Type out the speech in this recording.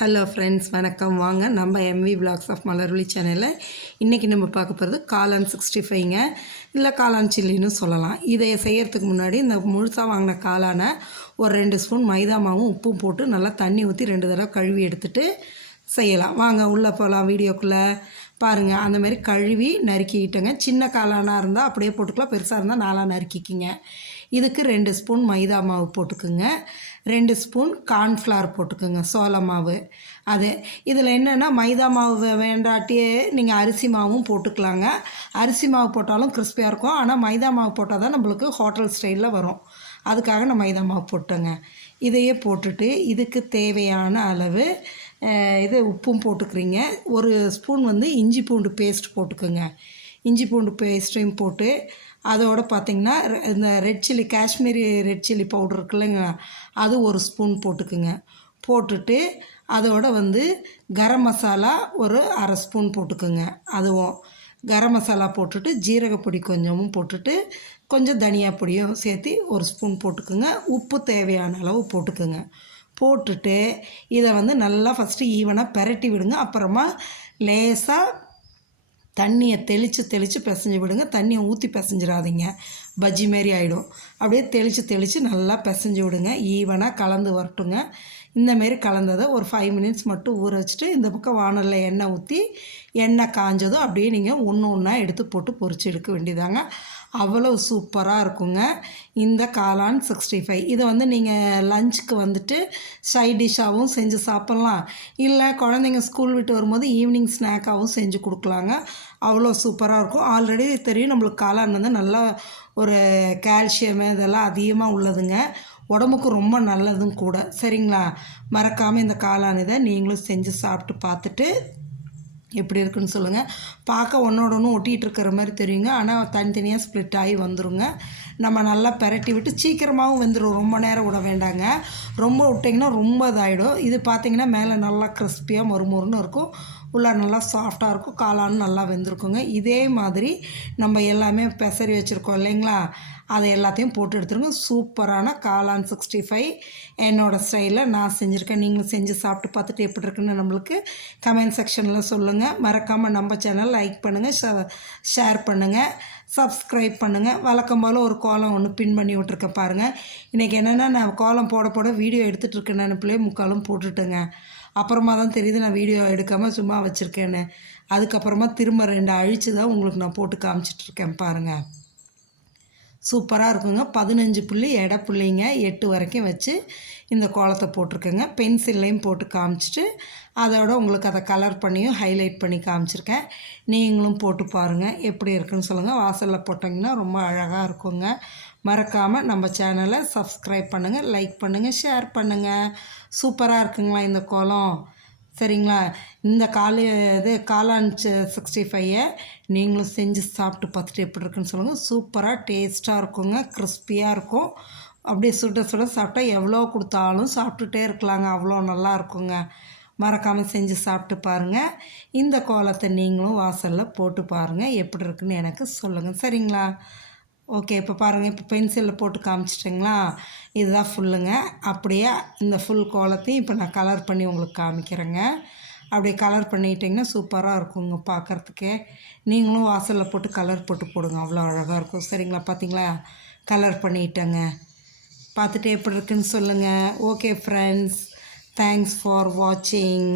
Hello friends வணக்கம். வாங்க நம்ம எம்வி பிளாக்ஸ் ஆஃப் மலர்வழி சேனலில் இன்றைக்கி நம்ம பார்க்க போகிறது காளான் சிக்ஸ்டி ஃபைவ்ங்க இல்லை காளான் சில்லின்னு சொல்லலாம். இதை செய்யறதுக்கு முன்னாடி இந்த முழுசாக வாங்கின காளானை ஒரு ரெண்டு ஸ்பூன் மைதா மாவும் உப்பும் போட்டு நல்லா தண்ணி ஊற்றி ரெண்டு தடவை கழுவி எடுத்துட்டு செய்யலாம். வாங்க உள்ளே போகலாம் வீடியோக்குள்ளே. பாருங்கள் அந்த மாதிரி கழுவி நறுக்கிக்கிட்டேங்க. சின்ன காளானாக இருந்தால் அப்படியே போட்டுக்கலாம் பெருசாக இருந்தால் நாளாக நறுக்கிக்கிங்க. இதுக்கு ரெண்டு ஸ்பூன் மைதா மாவு போட்டுக்குங்க. ரெண்டு ஸ்பூன் கார்ன்ஃப்ளவர் போட்டுக்கோங்க சோள மாவு. அது இதில் என்னென்னா மைதா மாவு வேண்டாட்டியே நீங்கள் அரிசி மாவும் போட்டுக்கலாங்க. அரிசி மாவு போட்டாலும் கிறிஸ்பியாக இருக்கும். ஆனால் மைதா மாவு போட்டால் தான் நம்மளுக்கு ஹோட்டல் ஸ்டைலில் வரும். அதுக்காக நான் மைதா மாவு போட்டேங்க. இதையே போட்டுட்டு இதுக்கு தேவையான அளவு இது உப்பும் போட்டுக்கிறீங்க. ஒரு ஸ்பூன் வந்து இஞ்சி பூண்டு பேஸ்ட் போட்டுக்கோங்க. இஞ்சி பூண்டு பேஸ்ட்டையும் போட்டு அதோட பார்த்திங்கன்னா இந்த red chilli Kashmiri red chilli powder இருக்குல்லங்க அது ஒரு ஸ்பூன் போட்டுக்குங்க. போட்டுட்டு அதோட வந்து கரம் மசாலா ஒரு அரை ஸ்பூன் போட்டுக்குங்க. அதுவும் கரம் மசாலா போட்டுட்டு ஜீரகப்பொடி கொஞ்சமும் போட்டுட்டு கொஞ்சம் தனியா பொடியும் சேர்த்து ஒரு ஸ்பூன் போட்டுக்குங்க. உப்பு தேவையான அளவு போட்டுக்குங்க. போட்டுட்டு இதை வந்து நல்லா ஃபஸ்ட்டு ஈவனாக பெரட்டி விடுங்க. அப்புறமா லேசாக தண்ணியை தெளித்து தெளித்து பிசைஞ்சு விடுங்க. தண்ணியை ஊற்றி பிசைஞ்சிடாதீங்க. பஜ்ஜி மாரி ஆகிடும் அப்படியே தெளித்து தெளித்து நல்லா பிசைஞ்சு விடுங்க. ஈவனாக கலந்து வரட்டுங்க. இந்தமாரி கலந்ததை ஒரு ஃபைவ் மினிட்ஸ் மட்டும் ஊற வச்சுட்டு இந்த பக்கம் வானலில் எண்ணெய் ஊற்றி எண்ணெய் காஞ்சதும் அப்படியே நீங்கள் ஒன்று ஒன்றா எடுத்து போட்டு பொரிச்சு எடுக்க வேண்டியதாங்க. அவ்வளோ சூப்பராக இருக்குங்க. இந்த காளான் சிக்ஸ்டி ஃபைவ் இதை வந்து நீங்கள் லஞ்சுக்கு வந்துட்டு சைட் டிஷ்ஷாகவும் செஞ்சு சாப்பிட்லாம். இல்லை குழந்தைங்க ஸ்கூல் விட்டு வரும்போது ஈவினிங் ஸ்நாக்காகவும் செஞ்சு கொடுக்கலாங்க. அவ்வளோ சூப்பராக இருக்கும். ஆல்ரெடி தெரியும் நம்மளுக்கு காளான் வந்து நல்லா ஒரு கால்சியம் இதெல்லாம் அதிகமாக உள்ளதுங்க. உடம்புக்கு ரொம்ப நல்லதும் கூட. சரிங்களா? மறக்காமல் இந்த காளான் இதை நீங்களும் செஞ்சு சாப்பிட்டு பார்த்துட்டு எப்படி இருக்குன்னு சொல்லுங்கள் பார்க்க ஒன்றோட ஒன்று ஒட்டிகிட்டு இருக்கிற மாதிரி தெரியுங்க. ஆனால் தனித்தனியாக ஸ்ப்ளிட் ஆகி வந்துருங்க. நம்ம நல்லா பெரட்டி விட்டு சீக்கிரமாகவும் வந்துடும் ரொம்ப நேரம் விட வேண்டாங்க. ரொம்ப விட்டிங்கன்னா ரொம்ப இதாகிடும் இது பார்த்தீங்கன்னா மேலே நல்லா கிறிஸ்பியாக மொறுமொறுன்னு இருக்கும். உள்ளே நல்லா சாஃப்டாக இருக்கும். காளானும் நல்லா வெந்திருக்குங்க. இதே மாதிரி நம்ம எல்லாமே பெசரி வச்சுருக்கோம் இல்லைங்களா? அதை எல்லாத்தையும் போட்டு எடுத்துருங்க. சூப்பரான காளான் சிக்ஸ்டி ஃபைவ் என்னோடய ஸ்டைலில் நான் செஞ்சுருக்கேன். நீங்களும் செஞ்சு சாப்பிட்டு பார்த்துட்டு எப்படி இருக்குன்னு நம்மளுக்கு கமெண்ட் செக்ஷனில் சொல்லுங்கள் மறக்காமல் நம்ம சேனல் லைக் பண்ணுங்கள் ஷேர் பண்ணுங்கள் சப்ஸ்கிரைப் பண்ணுங்கள் வழக்கம் போல் ஒரு கோலம் ஒன்று பின் பண்ணி விட்ருக்கேன் பாருங்கள் இன்றைக்கி என்னென்னா நான் கோலம் போட போட வீடியோ எடுத்துகிட்டு இருக்கேன் நினைப்பிலே முக்காலும் போட்டுட்டுங்க. அப்புறமா தான் தெரியுது நான் வீடியோ எடுக்காமல் சும்மா வச்சுருக்கேன்னு. அதுக்கப்புறமா திரும்ப ரெண்டு அழித்து தான் உங்களுக்கு நான் போட்டு காமிச்சிட்ருக்கேன் பாருங்கள் சூப்பராக இருக்குங்க. பதினஞ்சு புள்ளி எடை புள்ளிங்க. எட்டு வரைக்கும் வச்சு இந்த கோலத்தை போட்டிருக்கேங்க. பென்சில்லையும் போட்டு காமிச்சிட்டு அதோட உங்களுக்கு அதை கலர் பண்ணியும் ஹைலைட் பண்ணி காமிச்சிருக்கேன். நீங்களும் போட்டு பாருங்கள் எப்படி இருக்குன்னு சொல்லுங்கள் வாசலில் போட்டிங்கன்னா ரொம்ப அழகாக இருக்குங்க. மறக்காமல் நம்ம சேனலை சப்ஸ்கிரைப் பண்ணுங்கள் லைக் பண்ணுங்கள் ஷேர் பண்ணுங்கள் சூப்பராக இருக்குங்களா இந்த கோலம்? சரிங்களா? இந்த காலி இது காளான் சிக்ஸ்டி ஃபைவை நீங்களும் செஞ்சு சாப்பிட்டு பார்த்துட்டு எப்படி இருக்குன்னு சொல்லுங்கள் சூப்பராக டேஸ்ட்டாக இருக்குங்க கிறிஸ்பியாக இருக்கும். அப்படியே சுட சுட சாப்பிட்டா எவ்வளோ கொடுத்தாலும் சாப்பிட்டுட்டே இருக்கலாங்க. அவ்வளோ நல்லா இருக்குங்க. மறக்காமல் செஞ்சு சாப்பிட்டு பாருங்கள் இந்த கோலத்தை நீங்களும் வாசலில் போட்டு பாருங்கள் எப்படி இருக்குன்னு எனக்கு சொல்லுங்கள் சரிங்களா? ஓகே இப்போ பாருங்கள் இப்போ பென்சிலில் போட்டு காமிச்சிட்டிங்களா? இதுதான் ஃபுல்லுங்க அப்படியே இந்த ஃபுல் கோலத்தையும் இப்போ நான் கலர் பண்ணி உங்களுக்கு காமிக்கிறேங்க. அப்படியே கலர் பண்ணிட்டிங்கன்னா சூப்பராக இருக்குங்க பார்க்குறதுக்கே நீங்களும் வாசலில் போட்டு கலர் போட்டு போடுங்க. அவ்வளோ அழகாக இருக்கும். சரிங்களா? பார்த்தீங்களா கலர் பண்ணிட்டேங்க. பார்த்துட்டு எப்படி இருக்குன்னு சொல்லுங்கள் ஓகே ஃப்ரெண்ட்ஸ் தேங்க்ஸ் ஃபார் வாட்சிங்